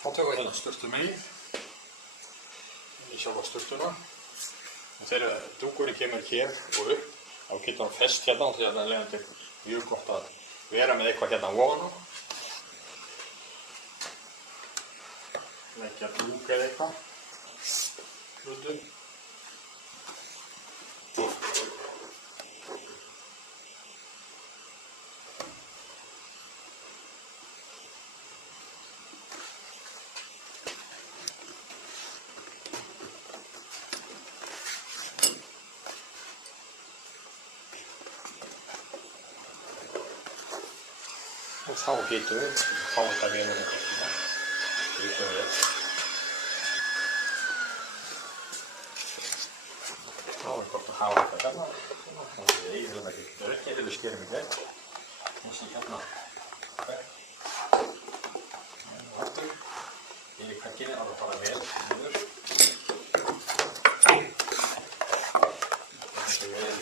Þá tökum við hérna sturtumegin inn í sjálfa sturtuna. Og þegar dúkurinn kemur hér og upp, þá getur hann fest hérna og því að það er leiðandi mjög gott að vera með eitthvað hérna ofan á. Leggja dúk eða eitthvað. Hlutum. Og þá hýtum við, þá þetta vel og eitthvað. Hýtum við. Þá er gott að hafa þetta hérna. Þannig að við eigum ekki ekki þegar við skerum í gegn. Þessi hérna. Og aftur. Yfir kvekkinu, alveg bara vel niður. Þetta er vel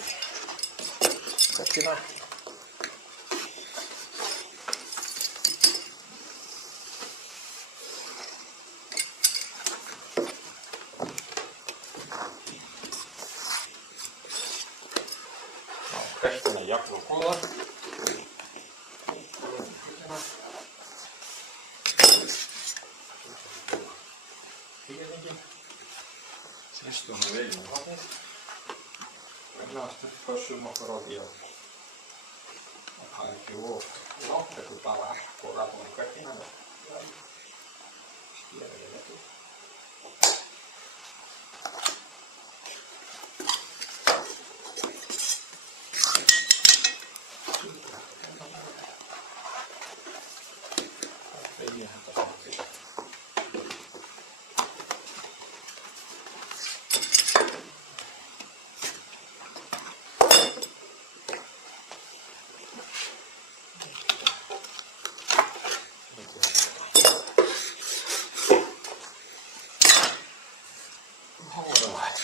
kvekkina. Kvekkina jafn og góðar. Hýðingin. Þristum við vel í vatnið. Vegna aftur pössum okkur á því að það er ekki of lágt. Þetta er bara akkurat á kvekkina. Skera við þetta.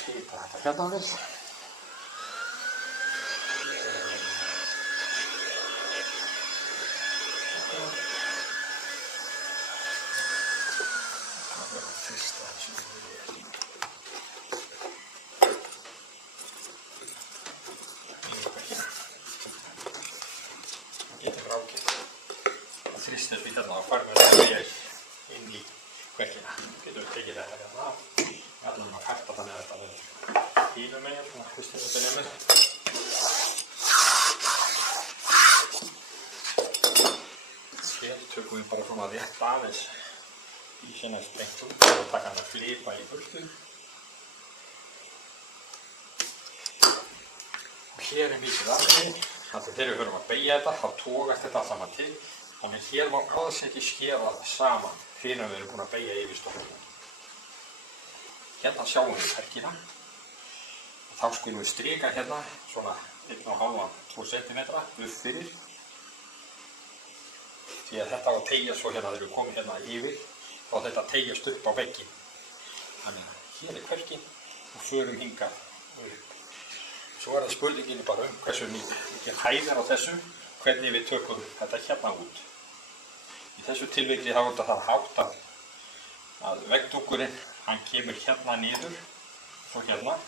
Hýta þetta hérna vel. Fyrsta þessu við. Getur rákið. Það þrýstir við hérna og farum við þetta inn í kvekkina. Getum við tekið þetta hérna af. Við ætlum að fætta þannig að þetta verður hínum megin, svona hlustum þetta nefnir. Hér tökum við bara svona rétt aðeins í hérna sprengt út og taka hann að flipa í burtu. Og hér er mikið aðeins. Þannig þegar við höfum að beygja þetta, þá tókast þetta saman til. Þannig hér má alls ekki skera það saman fyrir að við erum búin að beygja yfir stokkuna. Hérna sjáum við kvekkina. Þá skulum við strika hérna svona 1,5–2 cm upp fyrir. Því að þetta á að teygja svo hérna þegar við komum hérna yfir, þá þetta teygjast upp á vegginn. Þannig að hér er kvekkinn og förum hingað upp. Svo er það spurningin bara hversu mikið hæð er á þessu, hvernig við tökum þetta hérna út. Í þessu tilvikli þá er það hátt að veggdúkurinn hann kemur hérna niður, svo hérna.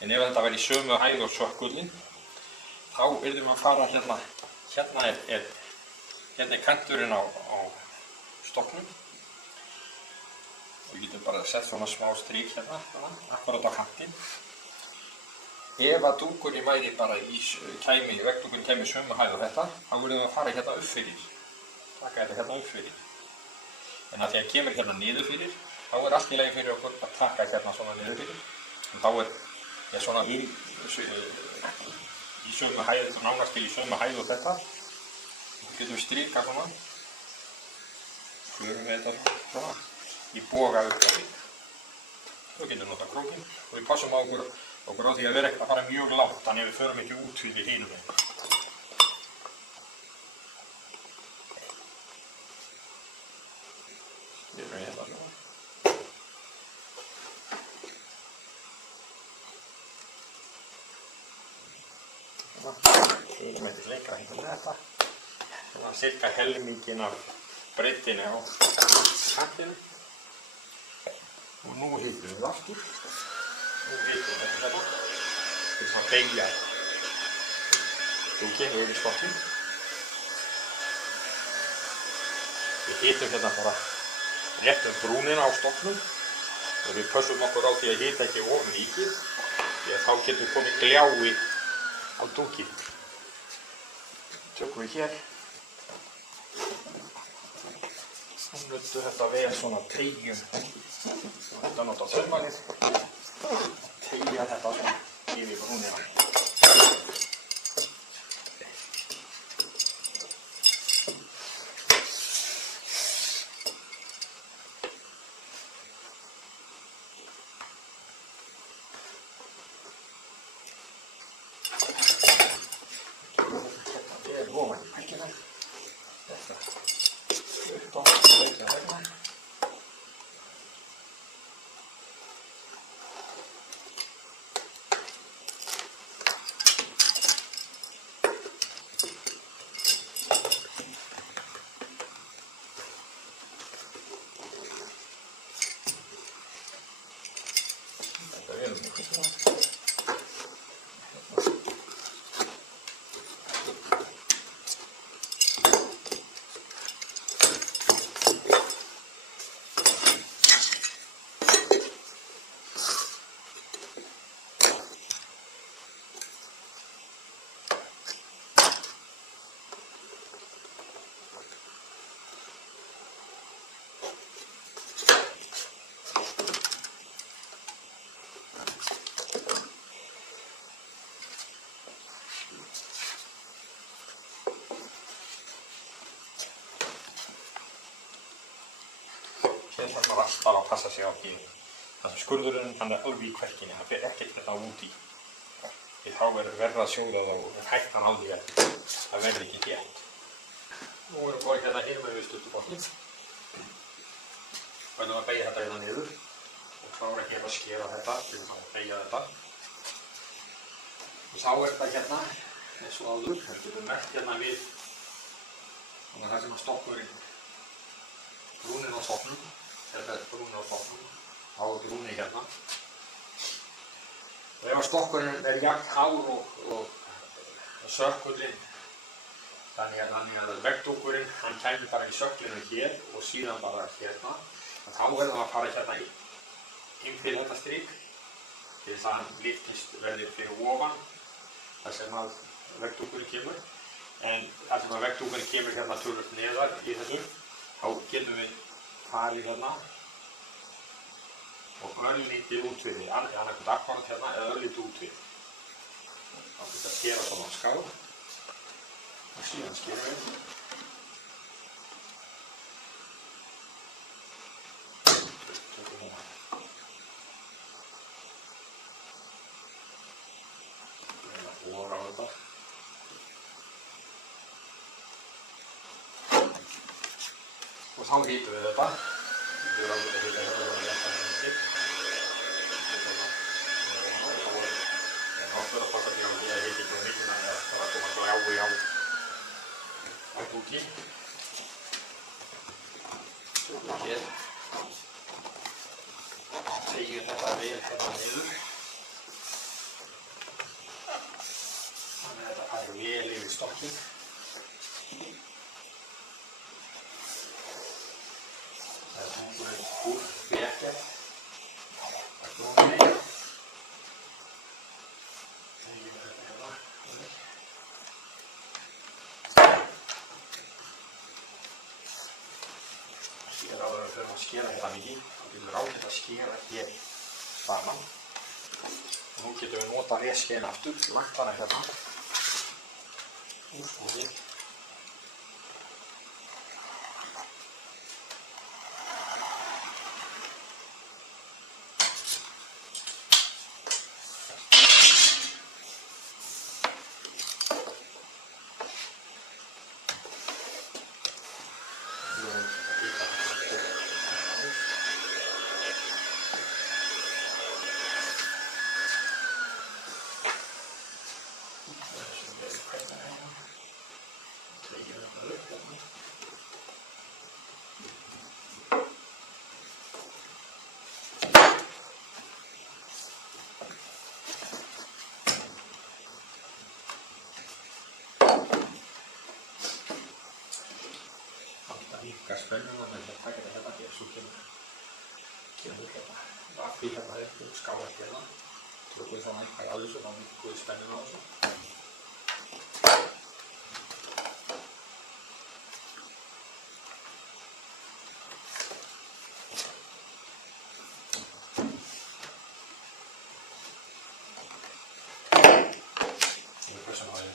En ef þetta væri í sömu hæð og sökkullinn, þá yrðum við að fara hérna. Hérna er kanturinn á stokknum. Og við getum bara sett svona smá strik hérna, akkurat á kantinn. Ef að dúkurinn væri bara veggdúkurinn kæmi í sömu hæð og þetta, þá yrðum við að fara hérna upp fyrir. Taka þetta hérna upp fyrir. En að því að kemur hérna niður fyrir, þá er allt í lagi fyrir okkur að taka hérna svona niður fyrir. En þá er svona í sömu hæð, nánast til í sömu hæð og þetta. Þá getum við strikað svona. Förum við þetta svona í boga upp á því. Svo getum við notað krókinn og við passum á okkur á því að vera ekki að fara mjög lágt, þannig að við förum ekki út fyrir hinum megin. Gerum við þetta svona. Förum eitthvað lengra hérna með þetta. Svona cirka helminginn af breiddinni á kantinu. Og nú hitum við aftur. Nú hitum við þetta til þess að beygja dúkinn yfir stokkinn. Við hitum hérna bara rétt brúnina á stokknum og við pössum okkur á því að hita ekki of mikið því að þá getur komið gljái á dúkinn. Tökum við hér og nuttum þetta vel svona teygjum. Þetta nota þaumalið, teygja þetta svona yfir brúnina. Hér þarf maður alltaf að passa sig á því að skurðurinn hann alveg í kverkinni, hann fer ekkert þetta út í. Því þá verður verra að sjóða þá og hættan á því að það verður ekki hétt. Nú erum við komið hérna hinum við stuttubollin. Verðum að beygja þetta hérna niður og klára hér að skera þetta til að beygja þetta. Og þá er þetta hérna eins og áður, þetta getur merkt hérna við þannig að það sem að stokkurinn brúnin á toppnum. Þetta er brúnin á toppnum, þá er brúnin hérna. Og ef stokkurinn er jafn hár og sökkullinn, þannig að veggdúkurinn hann kæmur bara í sökklinu hér og síðan bara hérna, þá verður það að fara hérna inn fyrir þetta strik til þess að hann lyftist verður fyrir ofan þar sem að veggdúkurinn kemur. En þar sem að veggdúkurinn kemur hérna tölvöld neðar í þessu, þá getum við farið hérna og örlítið út við því, annarkvæmt akkúrat hérna eða örlítið út við. Þá getur þetta að skera svona á skál og síðan skerum við. Tökum hérna. Reyna að bora á þetta. Og þá hýtum við þetta. Við erum ákveðið að hýta þetta og létta þetta til. En ákveðið að passa því á því að hýta ekki mikið þannig að það koma glái á dúki. Tökum hér. Teygjum þetta vel hérna niður. Þannig að þetta færi vel yfir stokkinn. Úr því ekkert. Brúnin megin. Teygjum þetta hérna. Síðan áður við förum að skera hérna mikið. Þá getum við ágætt að skera hér saman. Og nú getum við nota reskeiðin aftur, lagt hana hérna. Úr því. spennuna með því að taka þetta hérna hér, svo kemur hérna vaffi hérna upp og skála hérna. Tökum við svona eitthvað að þessu, þá mikið góð spennuna á þessu.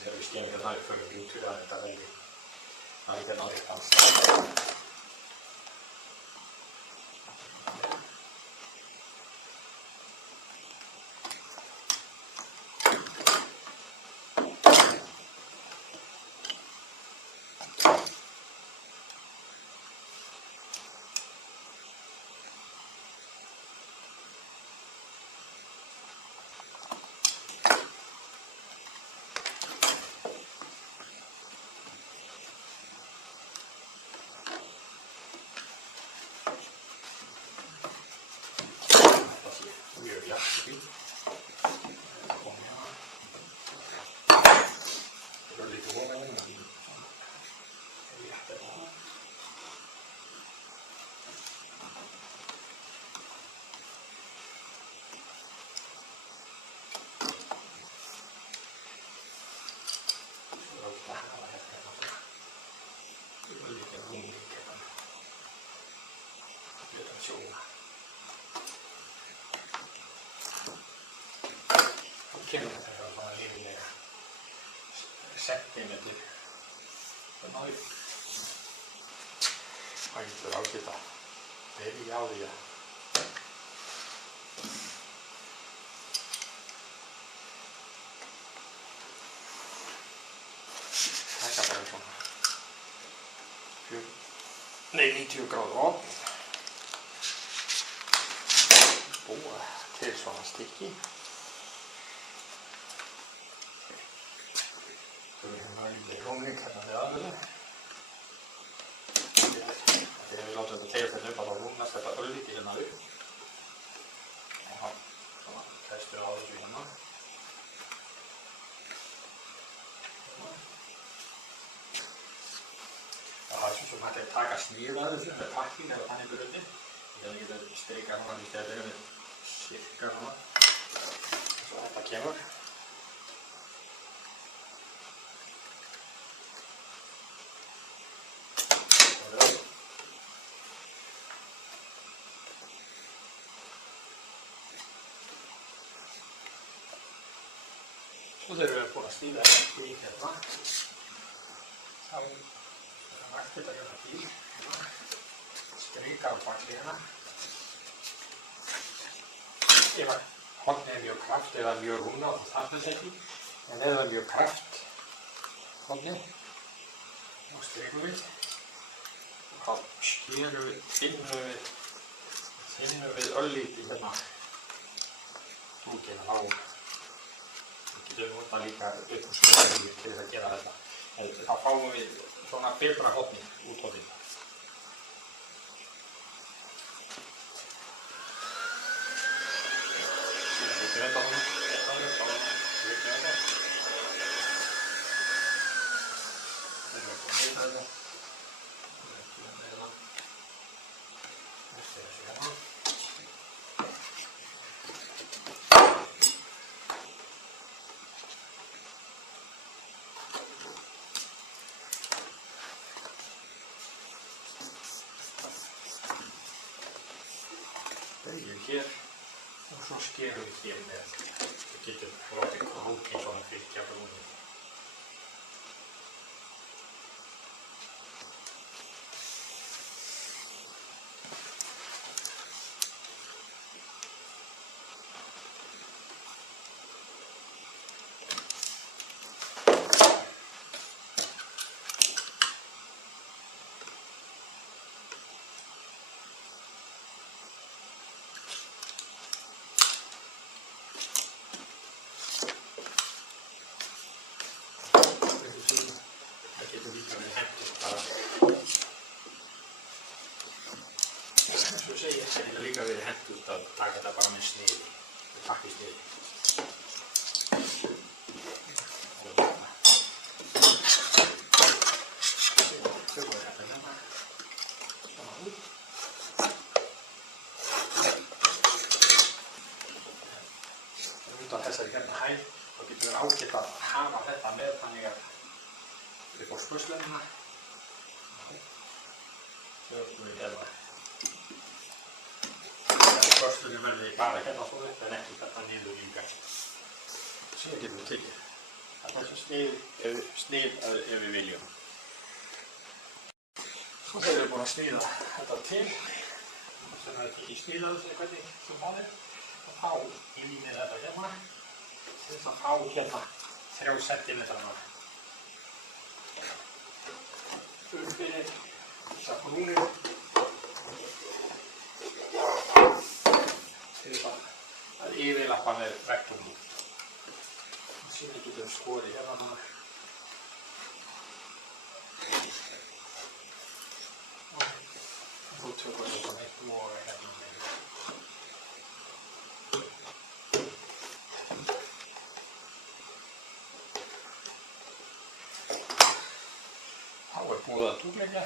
Þegar við skerum hérna upp fyrir út fyrir að þetta verði hérna á þetta. Mjög jafnfín. Það komið hérna. Það er lítið ofan hérna. Það er rétt hérna. Svo er þetta hérna. Það er lítið rúming hérna. Utan sjóna. Kemur þetta svona lífilega sentimeter þannig að það getur ágætt að byrja á því að taka bara svona 90 gráður ofn, búa til svona stykki. Hérna í rúmning hérna við aðvölu. Þegar við látum þetta tegast þetta upp að þá rúmnast þetta örlítið hérna upp. Og þá festum við á þessu hérna. Það er sem hægt að taka snið að þessu með takkin eða þannig burði. Þegar við getum strikað núna í stæðið með cirka núna. Svo þetta kemur. Svo þegar við erum búin að stíla þetta í hérna, þá er það vægt þetta hérna til, strika á bakliðina. Ef hornið er mjög kraft eða mjög rúna þá þarf þess ekki, en ef það er mjög kraft hornið, þá strikum við og þá skerum við, finnum við örlítið hérna dúkina á. Við getum nota líka upp úr skóðið til þess að gera þetta. Þá fáum við svona betra horni út á því. Síðan vitum við þetta svona. Þetta er svona. Við vitum þetta. Það er að heita þetta. Það er ekki með þetta. Þetta er þessi hérna. Hér og svo skerum við hér með. Við getum látið krókinn svona fylgja brúnum. Svo segir ég að líka verið hentugt að taka þetta bara með sniði, með pappírsniði. Tökum við þetta hérna. hérna hæð, þá getur við ágætt að hafa þetta með þannig að við fór skurslunina. Tökum við hérna. Skurslunni verði bara hérna svona upp en ekki þetta niður líka. Síðan getum við tekið þetta snið ef við viljum. Svo þegar við erum búin að sníða þetta til, sem er ekki sníðað sem hvernig sem það er, og þá límið þetta hérna, til þess að fá hérna 3 cm upp fyrir þessa brúnir, til þess að yfirlappa með veggjunum. Síðan getum við skorið hérna núna. Og tökum við svona eitt loga hérna með. Þá er búið að dúleggja.